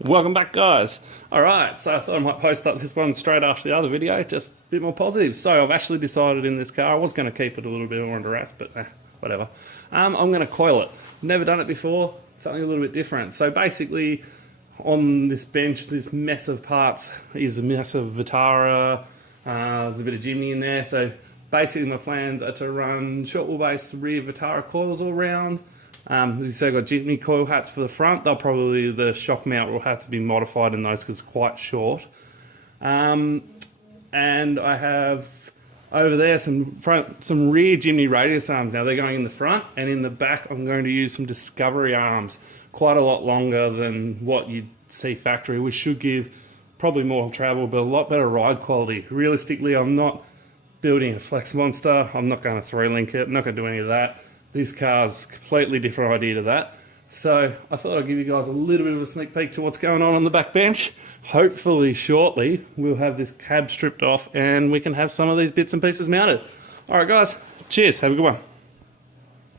Welcome back, guys. Alright, so I thought I might post up this one straight after the other video, just a bit more positive. So I've actually decided in this car, I was going to keep it a little bit more under wraps, but whatever. I'm going to coil it. Never done it before, something a little bit different. So basically, on this bench, this mess of parts is a mess of Vitara, there's a bit of Jimny in there. So basically my plans are to run short wheelbase rear Vitara coils all round. As you say, I've got Jimny coil hats for the front. The shock mount will have to be modified in those because it's quite short. And I have over there some rear Jimny radius arms. Now they're going in the front, and in the back I'm going to use some Discovery arms, quite a lot longer than what you'd see factory, which should give probably more travel but a lot better ride quality. Realistically, I'm not building a Flex Monster. I'm not going to 3-link it. I'm not going to do any of that. This car's a completely different idea to that. So I thought I'd give you guys a little bit of a sneak peek to what's going on the back bench. Hopefully shortly we'll have this cab stripped off and we can have some of these bits and pieces mounted. Alright guys, cheers, have a good one.